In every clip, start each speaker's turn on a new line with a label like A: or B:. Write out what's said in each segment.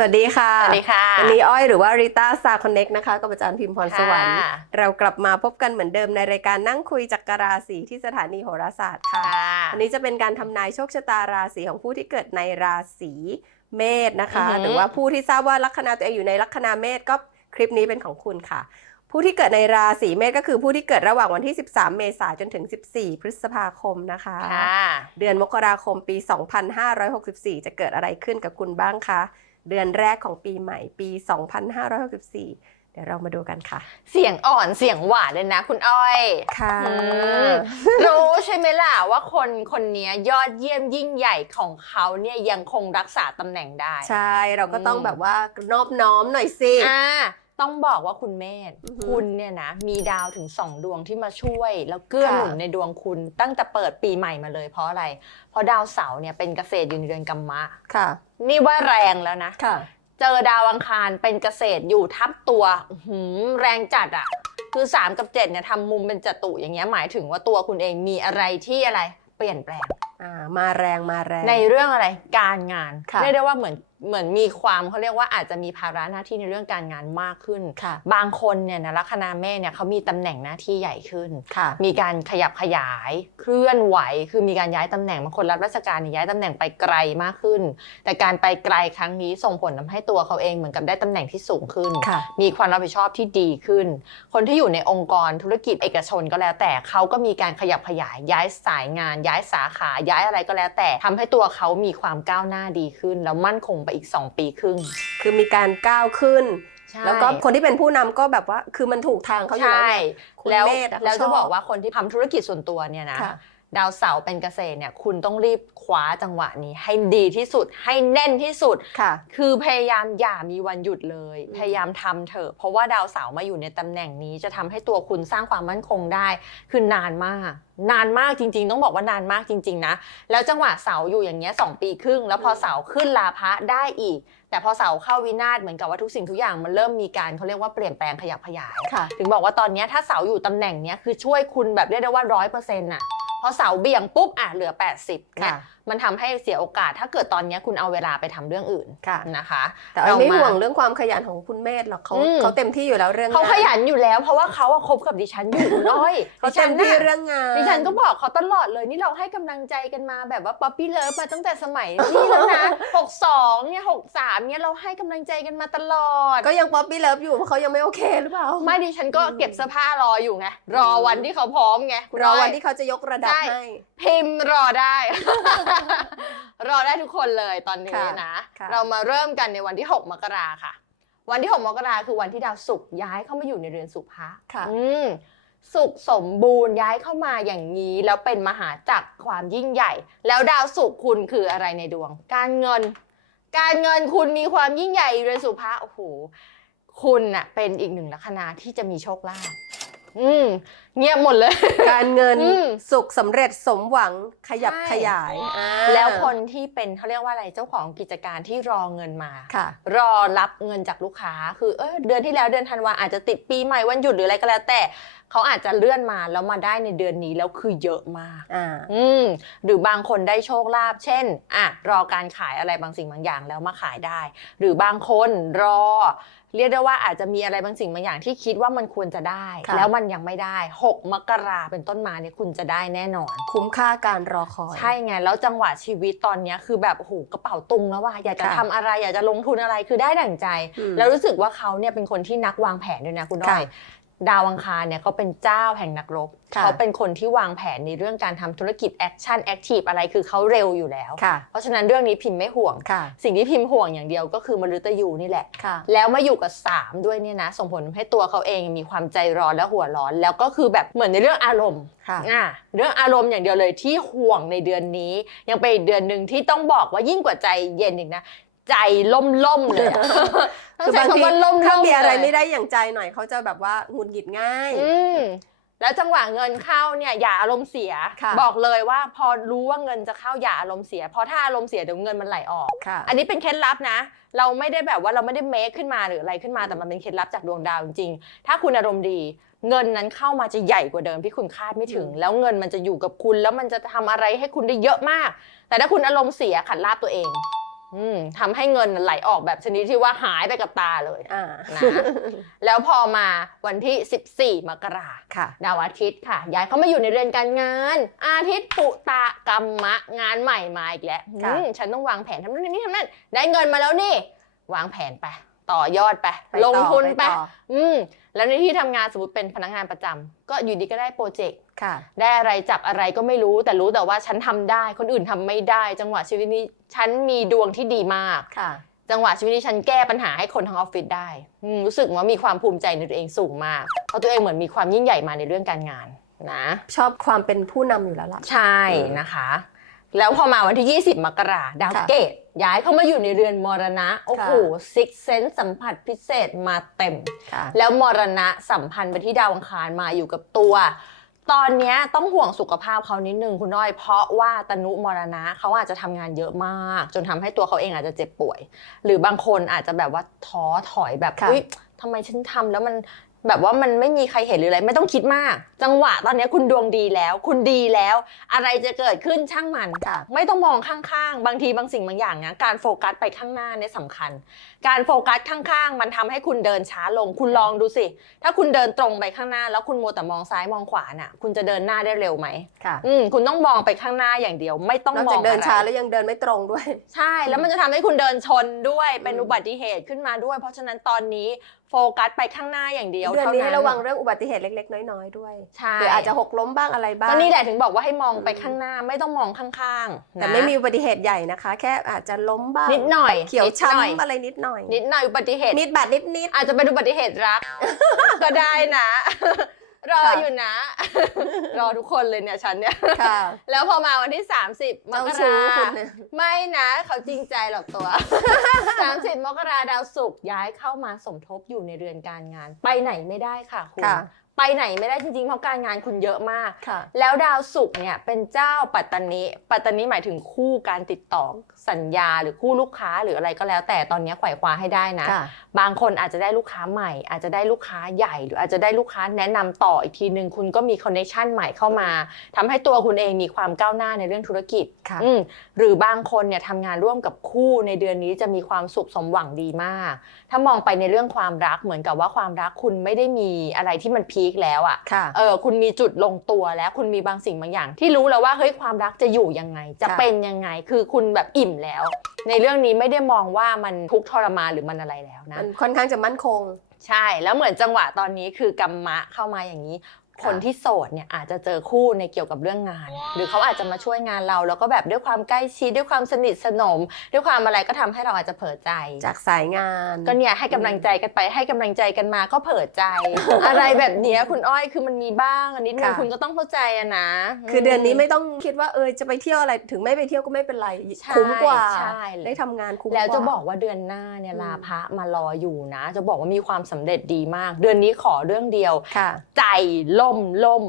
A: สวัสดีค่ะ
B: สวัสดีค่ะ
A: วันนี้อ้อยหรือว่าริต้าซาคอนเน็กนะคะกับอาจารย์พิมพ์พรสวรรค์
B: ค่ะ
A: เรากลับมาพบกันเหมือนเดิมในรายการนั่งคุยจักรราศีที่สถานีโหราศาสตร์ค่ะ
B: ค่ะ
A: อันนี้จะเป็นการทำนายโชคชะตาราศีของผู้ที่เกิดในราศีเมษนะคะ
B: อือหือ
A: หรือว่าผู้ที่ทราบว่าลัคนาตัวเองอยู่ในลัคนาเมษก็คลิปนี้เป็นของคุณค่ะ ผู้ที่เกิดในราศีเมษก็คือผู้ที่เกิดระหว่างวันที่ 13 เมษายนจนถึง 14 พฤษภาคมนะคะ
B: ค่ะ
A: เดือนมกราคมปี 2564 จะเกิดอะไรขึ้นกับคุณบ้างคะ เดือนแรกของปีใหม่ปี 2564 เดี๋ยวเรามาดูกันค่ะ
B: เสียงอ่อนเสียงหวานเลยนะคุณอ้อย
A: ค่ะ
B: อืมรู้ใช่ไหมล่ะว่าคนคนนี้ยอดเยี่ยมยิ่งใหญ่ของเขาเนี่ยยังคงรักษาตำแหน่งได้
A: ใช่เราก็ต้อง
B: อืม
A: แบบว่านอบน้อมหน่อยสิ
B: อ่า ต้องบอกว่าคุณเมธ
A: อือหือ
B: คุณเนี่ยนะ มีดาวถึงสองดวงที่มาช่วย แล้วเกื้อหนุน
A: ค่ะ
B: ในดวงคุณ ตั้งแต่เปิดปีใหม่มาเลยเพราะอะไร เพราะดาวเสาร์เนี่ยเป็นเกษตรอยู่ในเดือนกัมมะ
A: ค่ะ
B: นี่ว่าแรงแล้วนะ
A: ค่ะ
B: เจอดาวอังคารเป็นเกษตรอยู่ทับตัวอื้อหือแรงจัดอะ่ะคือ 3 กับ 7เนี่ยทำมุมเป็นจัตุอย่างเงี้ยหมายถึงว่าตัวคุณเองมีอะไรที่อะไรเปลี่ยนแปลง
A: อ่า มาแรงมาแรง
B: ในเรื่องอะไรการงาน
A: ค่ะ
B: เรียกได้ว่าเหมือน เหมือนมีความเขาเรียกว่าอาจจะมีภาระหน้าที่ในเรื่องการงานมากขึ้น
A: ค่ะ
B: บางคนเนี่ยนะลัคนาแม่เนี่ยเขามีตำแหน่งหน้าที่ใหญ่ขึ้น
A: ค่ะ
B: มีการขยับขยายเคลื่อนไหว คือมีการย้ายตำแหน่งบางคนรับราชการเนี่ยย้ายตำแหน่งไปไกลมากขึ้น แต่การไปไกลครั้งนี้ส่งผลทำให้ตัวเขาเองเหมือนกับได้ตำแหน่งที่สูงขึ้น
A: ค่ะ
B: มีความรับผิดชอบที่ดีขึ้น คนที่อยู่ในองค์กรธุรกิจเอกชนก็แล้ว แต่เขาก็มีการขยับขยายย้ายสายงาน ย้ายสาขาย้ายอะไรก็แล้ว แต่ทำให้ตัวเขามีความก้าวหน้าดีขึ้น แล้วมั่นคงไปอีก 2 ปีครึ่ง
A: คือมีการก้าวขึ้น
B: ใช่
A: แล้วก็คนที่เป็นผู้นำก็แบบว่า คือมันถูกทางเขาอยู่
B: ใช่
A: แล้วไงคุณ
B: แล้ว
A: เมธอะเขา
B: แล้ว
A: ช
B: จะ
A: อบ
B: บอกว่าคนที่ทำธุรกิจส่วนตัวเนี่ยนะ
A: ค่ะ
B: ดาวเสาร์เป็นเกษตรเนี่ยคุณต้องรีบคว้าจังหวะนี้ให้ดีที่สุดให้แน่นที่สุด
A: ค่ะ
B: คือพยายามอย่ามีวันหยุดเลย
A: อืม
B: พยายามทำเถอะเพราะว่าดาวเสาร์มาอยู่ในตำแหน่งนี้จะทำให้ตัวคุณสร้างความมั่นคงได้ คือนานมาก นานมากจริง ๆ ต้องบอกว่านานมากจริง ๆ นะ แล้วจังหวะเสาร์อยู่อย่างเงี้ยสองปีครึ่ง แล้วพอเสาร์ขึ้นลาพะได้อีก แต่พอเสาร์เข้าวินาศเหมือนกับว่าทุกสิ่งทุกอย่างมันเริ่มมีการเขาเรียกว่าเปลี่ยนแปลงขยับขยาย
A: ค่ะ
B: ถึงบอกว่าตอนเนี้ยถ้าเสาอยู่ตำแหน่งเนี้ยคือช่วยคุณแบบเรียกได้ว่าร้อยเปอร์เซ็นต์่ะ พอเสาเบี่ยงปุ๊บอะเหลือ 80เนี่ย
A: ค่ะ
B: มันทำให้เสียโอกาส ถ้าเกิดตอนเนี้ยคุณเอาเวลาไปทำเรื่องอื่น
A: ค่ะ
B: นะคะ
A: แต่อ้อยไม่
B: เรามา
A: ห่วงเรื่องความขยันของคุณเมธหรอกเขา
B: อืม
A: เขาเต็มที่อยู่แล้วเรื่อง
B: เขา
A: งาน
B: ขยันอยู่แล้ว เพราะว่าเขาอะคบกับดิฉันอยู่คุณอ้อย
A: เขา
B: ดิ
A: เต็
B: ฉั
A: ม
B: น
A: ที่
B: น่ะ
A: เรื่องงาน
B: ดิฉันก็บอกเขาตลอดเลยนี่เราให้กำลังใจกันมาแบบว่าป๊อปปี้เลิฟมาตั้งแต่สมัยนี่แล้วนะ62เนี่ย63เนี่ยเราให้กำลังใจกันมาตลอด
A: ก็ยังป๊อปปี้เลิฟอยู่เพราะเขายังไม่โอเคหรือเปล่า
B: ไม่ดิฉันก็เก็บเสื้อผ้ารออยู่ไงรอวันที่เขาพร้อมไงคุณ
A: รอ
B: อ้ย
A: วันที่เขาจะยกระดับ
B: ใช่
A: ให้
B: พิมพ์รอได้รอได้ทุกคนเลยตอนนี้
A: ค่ะ
B: นะ
A: ค่ะ
B: เรามาเริ่มกันในวันที่ 6 มกราค่ะ วันที่ 6 มกราคือวันที่ดาวศุกร์ย้ายเข้ามาอยู่ในเรือนสุภะ
A: ค่ะ
B: อืมสุขสมบูรณ์ย้ายเข้ามาอย่างนี้ แล้วเป็นมหาจักรความยิ่งใหญ่ แล้วดาวศุกร์คุณคืออะไรในดวง การเงิน การเงินคุณมีความยิ่งใหญ่อยู่ในสุภะโอ้โหคุณน่ะเป็นอีกหนึ่งลัคนาที่จะมีโชคลาภอืมเงียบหมดเลย
A: การเงิน
B: อืม
A: สุขสำเร็จสมหวังขยับ
B: ใช่
A: ขยายอ่า
B: แล้วคนที่เป็นเขาเรียกว่าอะไรเจ้าของกิจการที่รอเงินมา
A: ค่ะ
B: รอรับเงินจากลูกค้า คือเออเดือนที่แล้วเดือนธันวาอาจจะติดปีใหม่วันหยุดหรืออะไรก็แล้ว แต่เขาอาจจะเลื่อนมาแล้วมาได้ในเดือนนี้แล้วคือเยอะมาก
A: อ่า
B: อืมหรือบางคนได้โชคลาภเช่นอะรอการขายอะไรบางสิ่งบางอย่างแล้วมาขายได้ หรือบางคนรอ เรียกได้ว่าอาจจะมีอะไรบางสิ่งบางอย่างที่คิดว่ามันควรจะได้
A: ค่ะ
B: แล้วมันยังไม่ได้6 มกราเป็นต้นมาเนี่ยคุณจะได้แน่นอน
A: คุ้มค่าการรอคอย
B: ใช่ไง แล้วจังหวะชีวิตตอนเนี้ยคือแบบโอ้โหกระเป๋าตุงแล้วว่าอยากจะ
A: ค่ะ
B: ทำอะไรอยากจะลงทุนอะไรคือได้ดั่งใจ
A: อืม
B: แล้วรู้สึกว่าเขาเนี่ยเป็นคนที่นักวางแผนด้วยนะคุณด้อย
A: ค่ะ
B: ดาวอังคารเนี่ยเขาเป็นเจ้าแห่งนักรบ
A: ค่ะ
B: เขาเป็นคนที่วางแผนในเรื่องการทำธุรกิจแอคชั่นแอคทีฟอะไรคือเขาเร็วอยู่แล้ว
A: ค่ะ
B: เพราะฉะนั้นเรื่องนี้พิมพ์ไม่ห่วง
A: ค่ะ
B: สิ่งที่พิมพ์ห่วงอย่างเดียวก็คือมฤตยูนี่แหละ
A: ค่ะ
B: แล้วมาอยู่กับ 3 ด้วยเนี่ยนะ ส่งผลให้ตัวเขาเองมีความใจร้อนและหัวร้อน แล้วก็คือแบบเหมือนในเรื่องอารมณ์
A: ค่ะ
B: อะเรื่องอารมณ์อย่างเดียวเลยที่ห่วงในเดือนนี้ ยังเป็นอีกเดือนหนึ่งที่ต้องบอกว่ายิ่งกว่าใจเย็นอีกนะ ใจล่มล่มๆเลยอะต้
A: คื
B: อง
A: อบาง
B: ใช้
A: ที
B: คำว่าล่ม
A: ถ้า
B: ล่ม
A: มีอะไร
B: เลย
A: ไม่ได้อย่างใจหน่อยเขาจะแบบว่าหงุดหงิดง่าย
B: อืมแล้วจังหวะเงินเข้าเนี่ยอย่าอารมณ์เสีย
A: ค่ะ
B: บอกเลยว่าพอรู้ว่าเงินจะเข้าอย่าอารมณ์เสีย เพราะถ้าอารมณ์เสียเดี๋ยวเงินมันไหลออก
A: ค่ะ
B: อันนี้เป็นเคล็ดลับนะ เราไม่ได้แบบว่าเราไม่ได้เมคขึ้นมาหรืออะไรขึ้นมาแต่มันเป็นเคล็ดลับจากดวงดาวจริงๆ ถ้าคุณอารมณ์ดี เงินนั้นเข้ามาจะใหญ่กว่าเดิมที่คุณคาดไม่ถึง
A: อืม
B: แล้วเงินมันจะอยู่กับคุณ แล้วมันจะทำอะไรให้คุณได้เยอะมาก แต่ถ้าคุณอารมณ์เสียขัดลาบตัวเองอืม ทำให้เงินไหลออกแบบชนิดที่ว่าหายไปกับตาเลย
A: อ่า
B: นะแล้วพอมาวันที่ 14 มกรา
A: ค่ะ
B: ดาวอาทิตย์ค่ะ ย้ายเข้ามาอยู่ในเรือนการงาน อาทิตย์ปุตะกรรมะงานใหม่มาอีกแล้ว
A: ค่ะ
B: อืมฉันต้องวางแผนทำนั่นนี่ทำนั่นได้เงินมาแล้วนี่ วางแผนไป ต่อยอดไป
A: ไป
B: ลง
A: ต่อ
B: ทุนไป
A: ต่อ
B: อืม แล้วในที่ทำงานสมมติเป็นพนักงานประจำก็อยู่ดีก็ได้โปรเจกต์
A: ค่ะ
B: ได้อะไรจับอะไรก็ไม่รู้ แต่รู้แต่ว่าฉันทำได้ คนอื่นทำไม่ได้ จังหวะชีวิตนี้ฉันมีดวงที่ดีมาก
A: ค่ะ
B: จังหวะชีวิตนี้ฉันแก้ปัญหาให้คนทั้งออฟฟิศได้อืมรู้สึกว่ามีความภูมิใจในตัวเองสูงมากเพราะตัวเองเหมือนมีความยิ่งใหญ่มาในเรื่องการงานนะ
A: ชอบความเป็นผู้นำอยู่แล้วล่ะ
B: ใช่นะคะ แล้วพอมาวันที่ 20 มกราดาว
A: ค่ะ
B: เกตย้ายเข้ามาอยู่ในเรือนมรณะ โอ้โหซิกเซนสัมผัสพิเศษมาเต็ม
A: ค่ะ
B: แล้วมรณะสัมพันธ์ไปที่ดาวอังคารมาอยู่กับตัว ตอนเนี้ยต้องห่วงสุขภาพเขานิดนึงคุณน้อย เพราะว่าตนุมรณะเขาอาจจะทำงานเยอะมาก จนทำให้ตัวเขาเองอาจจะเจ็บป่วย หรือบางคนอาจจะแบบว่าท้อถอยแบบ
A: ค่ะ
B: เฮ้ยทำไมฉันทำแล้วมัน แบบว่ามันไม่มีใครเห็นหรืออะไรไม่ต้องคิดมาก จังหวะตอนเนี้ยคุณดวงดีแล้ว คุณดีแล้ว อะไรจะเกิดขึ้นช่างมัน
A: ค่ะ
B: ไม่ต้องมองข้างๆ บางทีบางสิ่งบางอย่างนะการโฟกัสไปข้างหน้าเนี่ยสำคัญ การโฟกัสข้างๆ มันทำให้คุณเดินช้าลง คุณลองดูสิ ถ้าคุณเดินตรงไปข้างหน้า แล้วคุณมัวแต่มองซ้ายมองขวาน่ะ คุณจะเดินหน้าได้เร็วไหม
A: ค่ะ
B: อืมคุณต้องมองไปข้างหน้าอย่างเดียว ไม่ต้อง
A: นอก
B: มอ
A: จาก
B: ง
A: เดิน
B: อะไร
A: ช้าแล้วยังเดินไม่ตรงด้วย
B: ใช่ แล้วมันจะทำให้คุณเดินชนด้วยเป็น
A: อืม
B: อุบัติเหตุขึ้นมาด้วย เพราะฉะนั้นตอนนี้ โฟกัสไปข้างหน้าอย่างเดียว
A: เดือน
B: เท่า
A: นี้
B: นั้
A: ให้
B: น
A: ระวังเรื่องอุบัติเหตุเล็ก ๆ น้อย ๆ ด้วย
B: ใช่
A: หรืออาจจะหกล้มบ้างอะไรบ้าง
B: ก็นี่แหละถึงบอกว่าให้มองไป
A: อืม
B: ข้างหน้าไม่ต้องมองข้างๆ
A: แต่
B: นะ
A: ไม่มีอุบัติเหตุใหญ่นะคะ แค่อาจจะล้มบ้าง
B: นิดหน่อย
A: เขียว
B: นิดหน่อย
A: ช้ำอะไรนิดหน่อย
B: นิดหน่อยอุบัติเหตุ
A: นิดบาดนิดนิด
B: อาจจะเป็นอุบัติเหตุรักก็ได้นะ รอ
A: ค่ะ
B: อยู่นะ รอทุกคนเลยเนี่ยฉันเนี่ย
A: ค่ะ
B: แล้วพอมาวันที่ 30ม
A: เจ้ากชู้
B: รา
A: คุณเนี่ย
B: ไม่นะเขาจริงใจหรอกตัว 30มกราดาวศุกร์ย้ายเข้ามาสมทบอยู่ในเรือนการงาน ไปไหนไม่ได้ค่ะคุณ
A: ค่ะ
B: ไปไหนไม่ได้จริงๆ เพราะการงานคุณเยอะมาก
A: ค่ะ
B: แล้วดาวศุกร์เนี่ยเป็นเจ้าปัตตานีปัตตานีหมายถึงคู่การติดต่อสัญญาหรือคู่ลูกค้าหรืออะไรก็แล้ว แต่ตอนนี้ไขว่คว้าให้ได้นะ
A: ค่ะ
B: บางคนอาจจะได้ลูกค้าใหม่ อาจจะได้ลูกค้าใหญ่หรืออาจจะได้ลูกค้าแนะนำต่ออีกทีหนึ่งคุณก็มีคอนเนคชันใหม่เข้ามาทำให้ตัวคุณเองมีความก้าวหน้าในเรื่องธุรกิจ
A: ค่ะ
B: อืมหรือบางคนเนี่ยทำงานร่วมกับคู่ในเดือนนี้จะมีความสุขสมหวังดีมาก ถ้ามองไปในเรื่องความรักเหมือนกับว่าความรักคุณไม่ได้มีอะไรที่มันพีคแล้วอะ
A: ค่ะ
B: เออคุณมีจุดลงตัวแล้วคุณมีบางสิ่งบางอย่าง ที่รู้แล้วว่าเฮ้ยความรักจะอยู่ยังไง จะ
A: ค่ะ
B: เป็นยังไงคือคุณแบบอิ่มแล้ว ในเรื่องนี้ไม่ได้มองว่ามันทุกข์ทรมานหรือมันอะไรแล้วนะ
A: มันค่อนข้างจะมั่นคง
B: ใช่แล้วเหมือนจังหวะตอนนี้คือกรรมะเข้ามาอย่างนี้ คนที่โสดเนี่ยอาจจะเจอคู่ในเกี่ยวกับเรื่องงาน หรือเขาอาจจะมาช่วยงานเรา แล้วก็แบบด้วยความใกล้ชิดด้วยความสนิทสนม ด้วยความอะไรก็ทำให้เราอาจจะเผลอใจ
A: จากสายงาน
B: ก็เนี่ยให้กำลังใจกันไปให้กำลังใจกันมาก็เผลอใจ อะไรแบบเนี้ยคุณอ้อยคือมันมีบ้างอันนิดนึง
A: ค่ะ
B: คุณก็ต้องเข้าใจอะนะ
A: คือเดือนนี้ไม่ต้องคิดว่าเออจะไปเที่ยวอะไรถึงไม่ไปเที่ยวก็ไม่เป็นไร
B: ใช่
A: คุ้มกว่า
B: ใช่
A: ได้ทำงานคุ้ม
B: แล้วจะ
A: ว่า
B: บอกว่าเดือนหน้าเนี่ย
A: อืม
B: ลาพระมารออยู่นะ จะบอกว่ามีความสำเร็จดีมาก เดือนนี้ขอเรื่องเดียว
A: ค่ะ
B: ใจล่มล่ม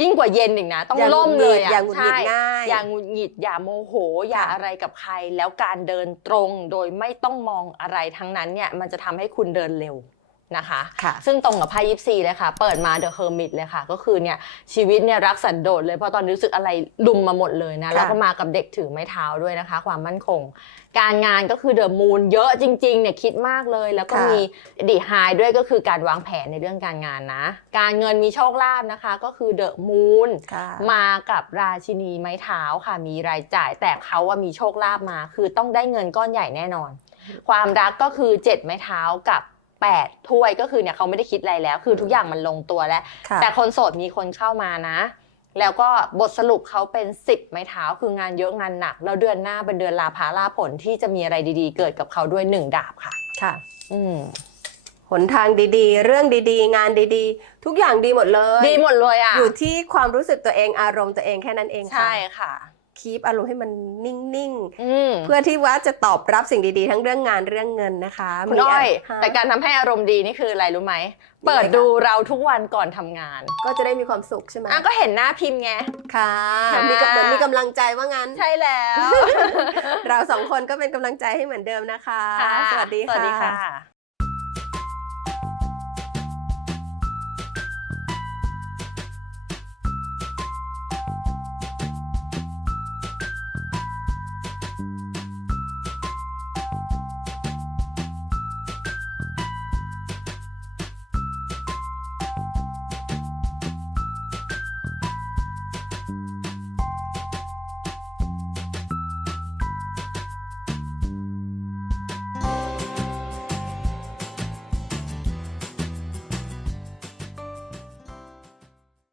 B: ยิ่งกว่าเย็นอีกนะ ต้อง
A: อย่า
B: ล่มเลยอะ
A: อย่างหงุดหงิด
B: ใช่
A: ง่าย
B: อย่างหงุดหงิดอย่าโมโห อย่า
A: ค่ะ
B: อะไรกับใคร แล้วการเดินตรงโดยไม่ต้องมองอะไรทั้งนั้นเนี่ยมันจะทำให้คุณเดินเร็ว นะคะ
A: ค่ะ
B: ซึ่งตรงกับไพ่ยิปซีเลยค่ะ เปิดมาเดอะเฮอร์มิตเลยค่ะ ก็คือเนี่ยชีวิตเนี่ยรักสันโดษเลยเพราะตอนนี้รู้สึกอะไรลุมมาหมดเลยนะ
A: ค่ะ
B: แล้วก็มากับเด็กถือไม้เท้าด้วยนะคะ ความมั่นคง การงานก็คือเดอะมูนเยอะจริงๆเนี่ยคิดมากเลย แล้วก็มีดีไฮด้วยก็คือการวางแผนในเรื่องการงานนะ การเงินมีโชคลาภนะคะ ก็คือเดอะมูน
A: ค่ะ
B: มากับราชินีไม้เท้าค่ะ มีรายจ่ายแต่เขาว่ามีโชคลาภมา คือต้องได้เงินก้อนใหญ่แน่นอน ความรักก็คือเจ็ดไม้เท้ากับ แปดถ้วยก็คือเนี่ยเขาไม่ได้คิดอะไรแล้ว คือทุกอย่างมันลงตัวแล้ว
A: ค่ะ
B: แต่คนโสดมีคนเข้ามานะ แล้วก็บทสรุปเขาเป็น 10 ไม้เท้าคืองานเยอะงานหนัก แล้วเดือนหน้าเป็นเดือนลาภาลาผลที่จะมีอะไรดีๆ เกิดกับเขาด้วยหนึ่งดาบค่ะ
A: ค่ะ
B: อืม
A: หนทางดีๆ เรื่องดีๆ งานดีๆ ทุกอย่างดีหมดเลย
B: ดีหมดเลยอะ
A: อยู่ที่ความรู้สึกตัวเองอารมณ์ตัวเองแค่นั้นเองค่ะ
B: ใช่ค่ะ
A: คีปอารมณ์ให้มันนิ่ง
B: อืม
A: ๆเพื่อที่ว่าจะตอบรับสิ่งดีๆ ทั้งเรื่องงานเรื่องเงินนะคะ
B: คุณอ้อย
A: ฮะ
B: แต่การทำให้อารมณ์ดีนี่คืออะไรรู้ไหม
A: ยังไงคะ
B: เปิดดูเราทุกวันก่อนทำงาน
A: ก็จะได้มีความสุขใช่ไหม
B: อะก็เห็นหน้าพิมพ์ไง
A: ค่ะ
B: ค่ะ
A: มีกับเหมือนมีกำลังใจว่างั้น
B: ใช่แล้ว
A: เราสองคนก็เป็นกำลังใจให้เหมือนเดิมนะคะ
B: ค่ะ
A: สวัสดี
B: สวัสดี
A: ค่ะ
B: ค่ะ